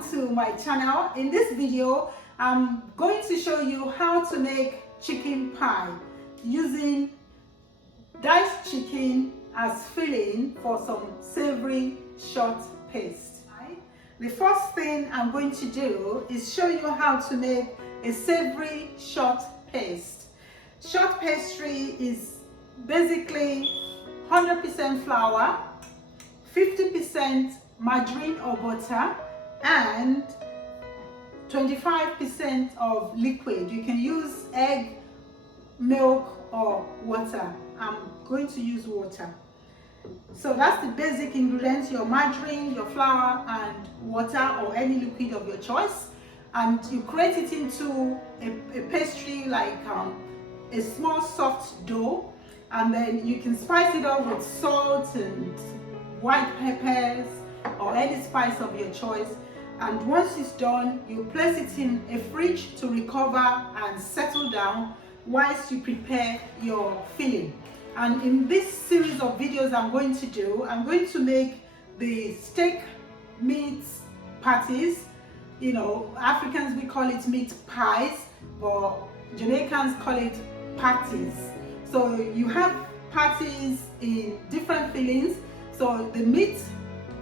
welcome to my channel. In this video, I'm going to show you how to make chicken pie using diced chicken as filling for some savory short paste. The first thing I'm going to do is show you how to make a savory short paste. Short pastry is basically 100% flour, 50% margarine or butter, and 25% of liquid. You can use egg, milk, or water. I'm going to use water. So that's the basic ingredients: your margarine, your flour, and water or any liquid of your choice. And you create it into a pastry, like a small soft dough, and then you can spice it up with salt and white peppers or any spice of your choice. And once it's done, you place it in a fridge to recover and settle down whilst you prepare your filling. And in this series of videos I'm going to make the steak meat patties. You know, Africans, we call it meat pies, but Jamaicans call it patties. So you have patties in different fillings. So the meat,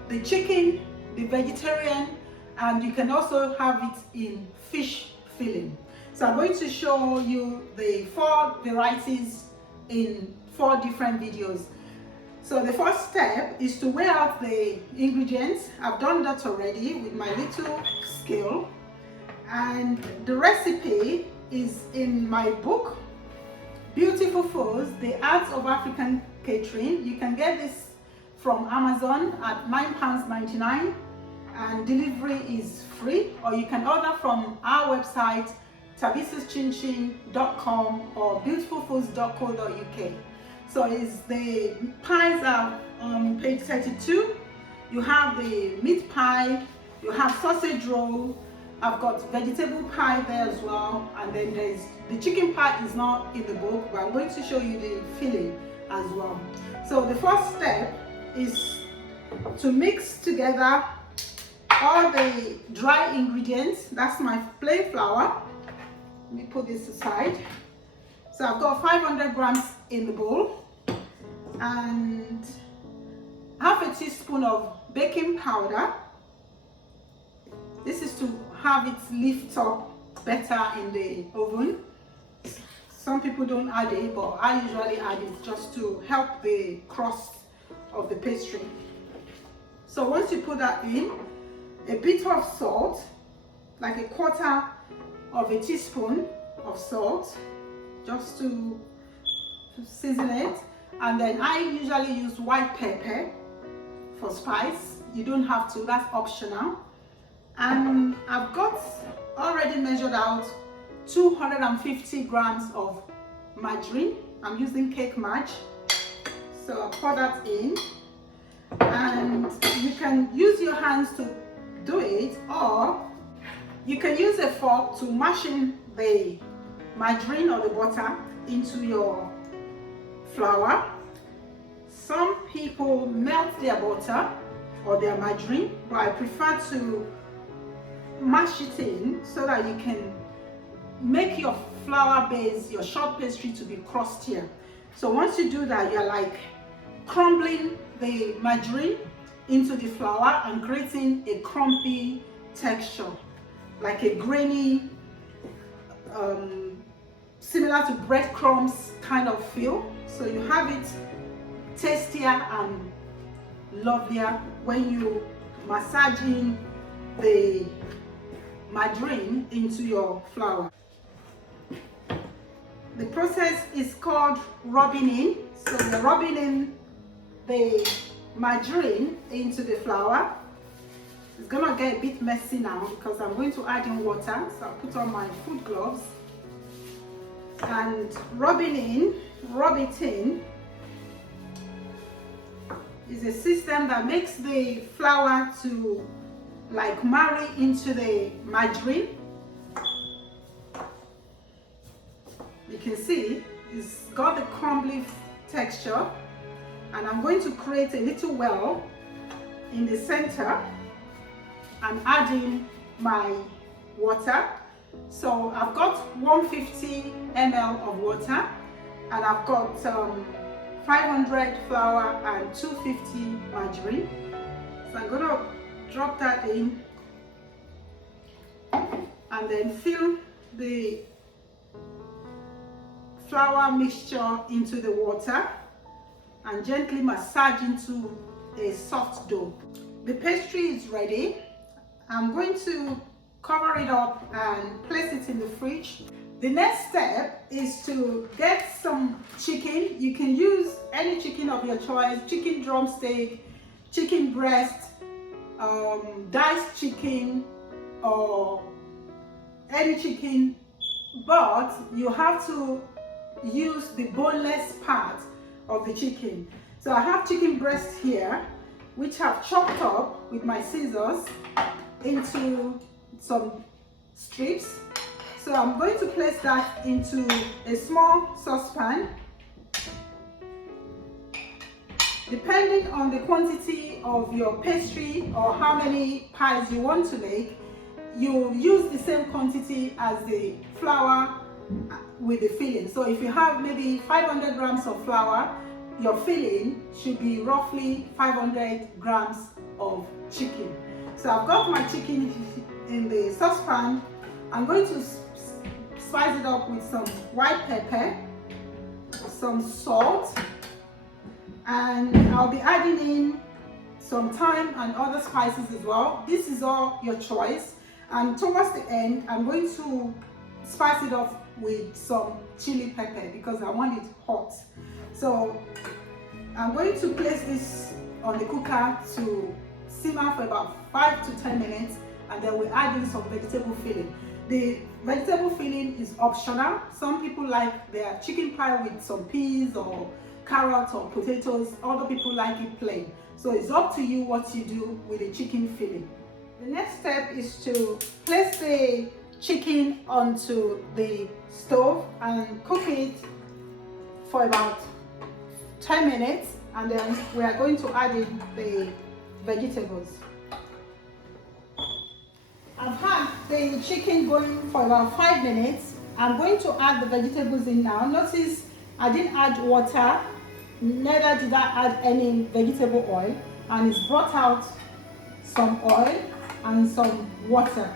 the chicken, the vegetarian, and you can also have it in fish filling. So I'm going to show you the 4 varieties in 4 different videos. So the first step is to weigh out the ingredients. I've done that already with my little scale, and the recipe is in my book, Beautiful Foods, The Art of African Catering. You can get this from Amazon at £9.99, and delivery is free, or you can order from our website tabisaschinchin.com or beautifulfoods.co.uk. So the pies are on page 32. You have the meat pie, you have sausage roll, I've got vegetable pie there as well, and then there's the chicken pie is not in the book, but I'm going to show you the filling as well. So the first step is to mix together all the dry ingredients. That's my plain flour. Let me put this aside. So I've got 500 grams in the bowl, and half a teaspoon of baking powder. This is to have it lift up better in the oven. Some people don't add it, but I usually add it just to help the crust of the pastry. So once you put that in, a bit of salt, like a quarter of a teaspoon of salt, just to season it. And then I usually use white pepper for spice. You don't have to, that's optional. And I've got already measured out 250 grams of margarine. I'm using cake marg. So I'll pour that in, and you can use your hands to do it, or you can use a fork to mash in the margarine or the butter into your flour. Some people melt their butter or their margarine, but I prefer to mash it in so that you can make your flour base, your short pastry, to be crustier. So once you do that, you're like crumbling the margarine into the flour and creating a crumpy texture, like a grainy, similar to breadcrumbs kind of feel. So you have it tastier and lovelier when you massage in the margarine into your flour. The process is called rubbing in. So you're rubbing in the margarine into the flour. It's gonna get a bit messy now because I'm going to add in water. So I'll put on my foot gloves and rub it in is a system that makes the flour to like marry into the margarine. You can see it's got the crumbly texture, and I'm going to create a little well in the center and add in my water. So I've got 150 ml of water, and I've got 500 flour and 250 margarine. So I'm going to drop that in and then fill the flour mixture into the water and gently massage into a soft dough. The pastry is ready. I'm going to cover it up and place it in the fridge. The next step is to get some chicken. You can use any chicken of your choice, chicken drumstick, chicken breast, diced chicken, or any chicken, but you have to use the boneless part of the chicken. So I have chicken breast here, which I've chopped up with my scissors into some strips. So I'm going to place that into a small saucepan. Depending on the quantity of your pastry or how many pies you want to make, you use the same quantity as the flour with the filling. So if you have maybe 500 grams of flour, your filling should be roughly 500 grams of chicken. So I've got my chicken in the saucepan. I'm going to spice it up with some white pepper, some salt, and I'll be adding in some thyme and other spices as well. This is all your choice. And towards the end, I'm going to spice it up with some chili pepper because I want it hot. So I'm going to place this on the cooker to simmer for about 5 to 10 minutes, and then we add in some vegetable filling. The vegetable filling is optional. Some people like their chicken pie with some peas or carrots or potatoes. Other people like it plain. So it's up to you what you do with the chicken filling. The next step is to place the chicken onto the stove and cook it for about 10 minutes, and then we are going to add in the vegetables. I've had the chicken going for about 5 minutes. I'm going to add the vegetables in now. Notice I didn't add water, neither did I add any vegetable oil, and it's brought out some oil and some water.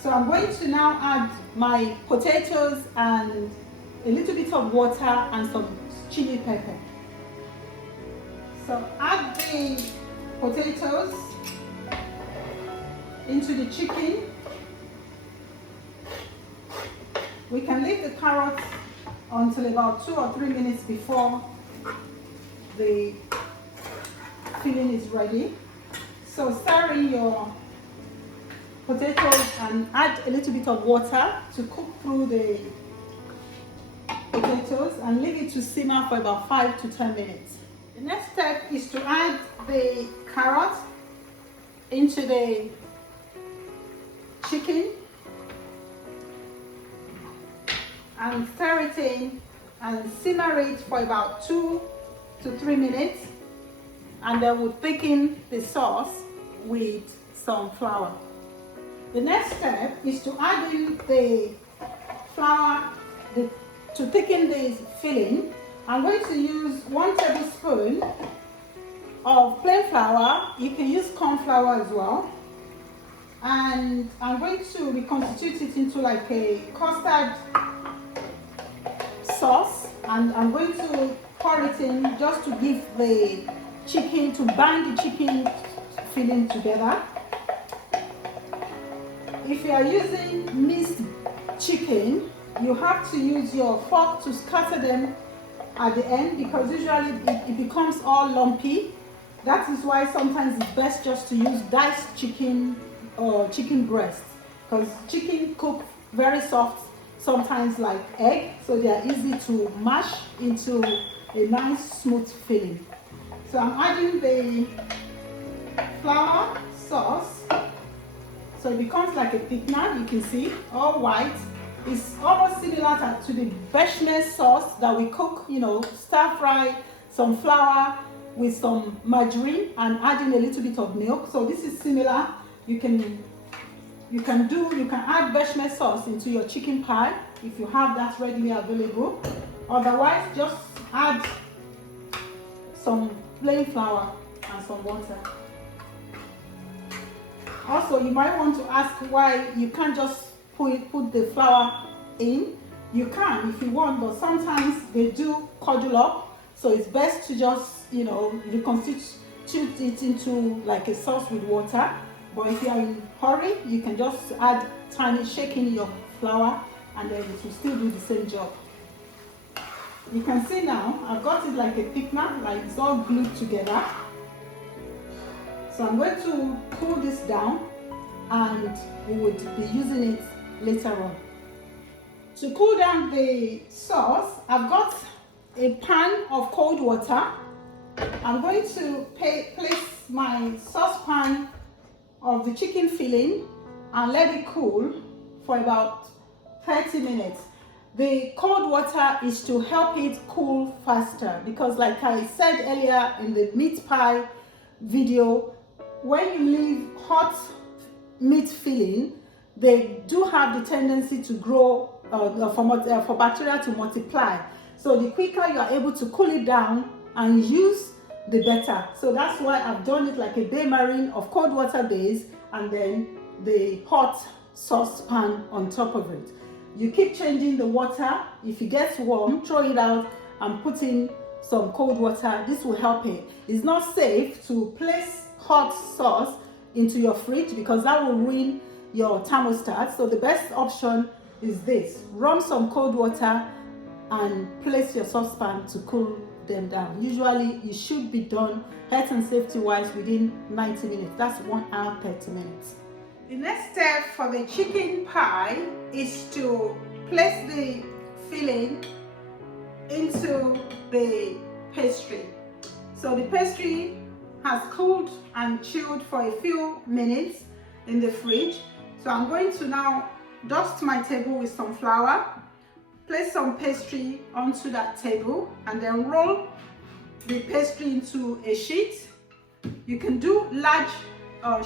So I'm going to now add my potatoes and a little bit of water and some chili pepper. So add the potatoes into the chicken. We can leave the carrots until about 2 or 3 minutes before the filling is ready. So stir in your potatoes and add a little bit of water to cook through the potatoes and leave it to simmer for about 5 to 10 minutes. The next step is to add the carrot into the chicken and stir it in and simmer it for about 2 to 3 minutes, and then we'll thicken the sauce with some flour. The next step is to add in the flour to thicken the filling. I'm going to use 1 tablespoon of plain flour. You can use corn flour as well. And I'm going to reconstitute it into like a custard sauce, and I'm going to pour it in just to give the chicken, to bind the chicken filling together. If you are using minced chicken, you have to use your fork to scatter them at the end, because usually it becomes all lumpy. That is why sometimes it's best just to use diced chicken or chicken breast, because chicken cook very soft, sometimes like egg, so they are easy to mash into a nice smooth filling. So I'm adding the flour sauce, so it becomes like a thickener. You can see all white. It's almost similar to the bechamel sauce that we cook, you know, stir fry some flour with some margarine and adding a little bit of milk. So this is similar You can add bechamel sauce into your chicken pie if you have that readily available. Otherwise, just add some plain flour and some water. Also, you might want to ask why you can't just put the flour in. You can if you want, but sometimes they do curdle up, so it's best to just, you know, reconstitute it into like a sauce with water. But if you are in a hurry, you can just add tiny shaking your flour and then it will still do the same job. You can see now I've got it like a thickener, like it's all glued together. So I'm going to cool this down and we would be using it later on. To cool down the sauce, I've got a pan of cold water. I'm going to place my saucepan of the chicken filling and let it cool for about 30 minutes. The cold water is to help it cool faster, because like I said earlier in the meat pie video, when you leave hot meat filling, they do have the tendency to grow for bacteria to multiply. So the quicker you are able to cool it down and use, the better. So that's why I've done it like a bain marie of cold water base and then the hot saucepan on top of it. You keep changing the water. If it gets warm, throw it out and put in some cold water. This will help it. It's not safe to place hot sauce into your fridge because that will ruin your thermostat. So the best option is this: run some cold water and place your saucepan to cool them down. Usually it should be done health and safety wise within 90 minutes. That's 1 hour 30 minutes. The next step for the chicken pie is to place the filling into the pastry. So the pastry has cooled and chilled for a few minutes in the fridge. So I'm going to now dust my table with some flour, place some pastry onto that table, and then roll the pastry into a sheet. You can do large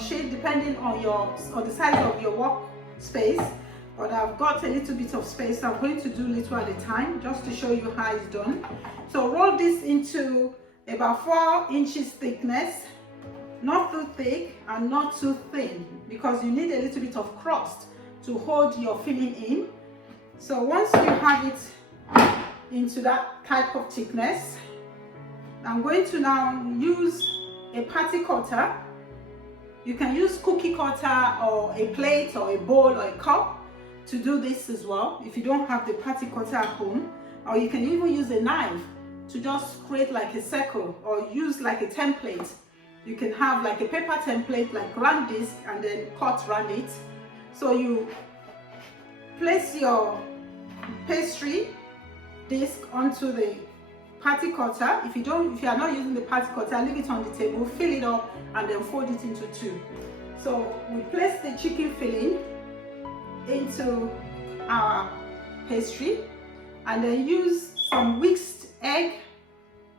sheet depending on the size of your workspace, but I've got a little bit of space, so I'm going to do little at a time just to show you how it's done. So roll this into about 4 inches thickness, not too thick and not too thin, because you need a little bit of crust to hold your filling in. So once you have it into that type of thickness, I'm going to now use a patty cutter. You can use cookie cutter or a plate or a bowl or a cup to do this as well if you don't have the patty cutter at home. Or you can even use a knife to just create like a circle, or use like a template. You can have like a paper template, like round this and then cut round it. So you place your pastry disc onto the patty cutter. If you are not using the patty cutter, leave it on the table, fill it up and then fold it into 2. So we place the chicken filling into our pastry and then use some whisked egg.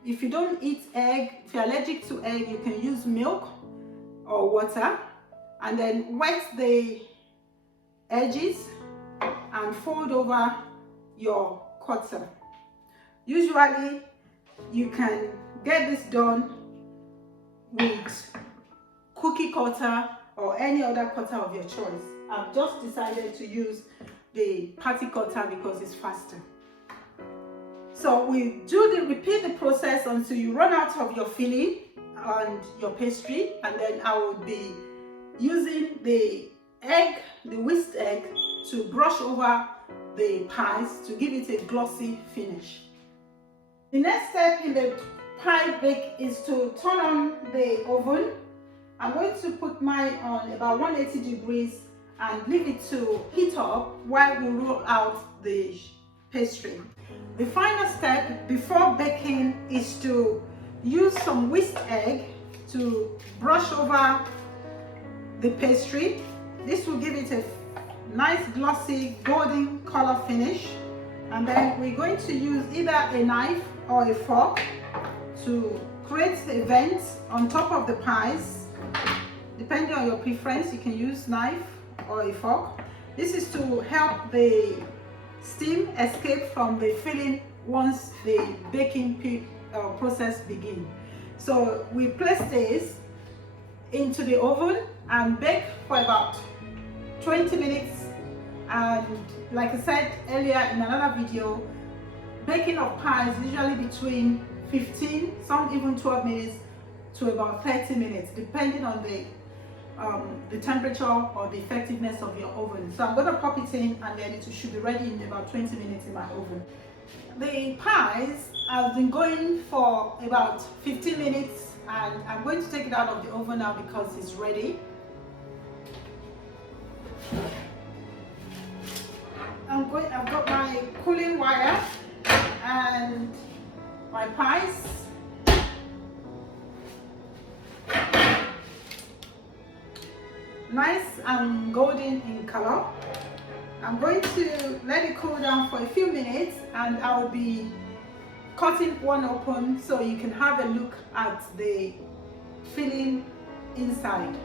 If you don't eat egg, if you're allergic to egg, you can use milk or water, and then wet the edges and fold over your cutter. Usually you can get this done with cookie cutter or any other cutter of your choice. I've just decided to use the patty cutter because it's faster. So we repeat the process until you run out of your filling and your pastry, and then I will be using the whisked egg to brush over the pies to give it a glossy finish. The next step in the pie bake is to turn on the oven. I'm going to put mine on about 180 degrees and leave it to heat up while we roll out the pastry. The final step before baking is to use some whisked egg to brush over the pastry. This will give it a nice glossy golden color finish, and then we're going to use either a knife or a fork to create a vent on top of the pies. Depending on your preference, you can use knife or a fork. This is to help the steam escape from the filling once the baking process begins. So we place this into the oven and bake for about 20 minutes. And like I said earlier in another video, baking of pies is usually between 15, some even 12 minutes to about 30 minutes, depending on the temperature or the effectiveness of your oven. So I'm going to pop it in, and then it should be ready in about 20 minutes in my oven. The pies have been going for about 15 minutes, and I'm going to take it out of the oven now because it's ready. I've got my cooling wire and my pies. Nice and golden in color. I'm going to let it cool down for a few minutes, and I'll be cutting one open so you can have a look at the filling inside.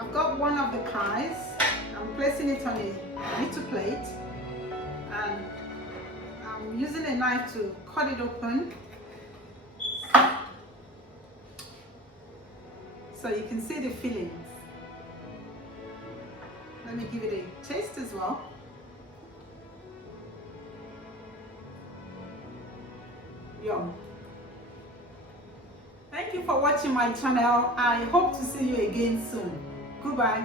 I've got one of the pies. I'm placing it on a little plate, and I'm using a knife to cut it open so you can see the fillings. Let me give it a taste as well. Yum. Thank you for watching my channel. I hope to see you again soon. Goodbye.